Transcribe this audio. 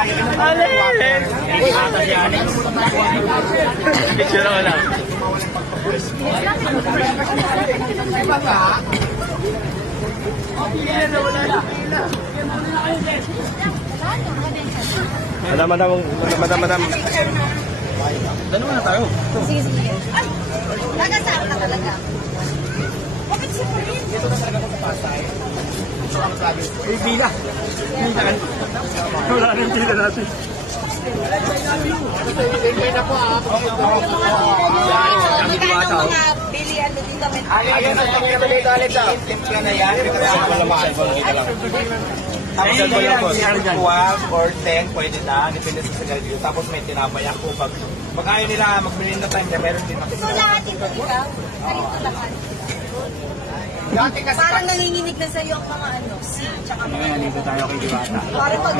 Alin! Picture ako lang. Madam. Dano na tayo. Sige. Ay! Nagasaan ka talaga. Bakit siya pa rin? Ito na talaga kung pasay. Ito ang sabi. Bila. Wala nang bila natin. Magkano mga bilihan dito kami? Ayun na lang yung mga dalit sa timpla na yan. Tapos yan po yung 12 or 10, pwede na. Depende sa sigarilyo. Tapos may tinapay ako. Pag ayaw nila magbili na time, meron din ako. So lahat ito ikaw? Ganito lahat? Dati kasi Parang nanginginig na sa'yo ang mga ano, C, tsaka mga... dito tayo kay Diwata. Parang pag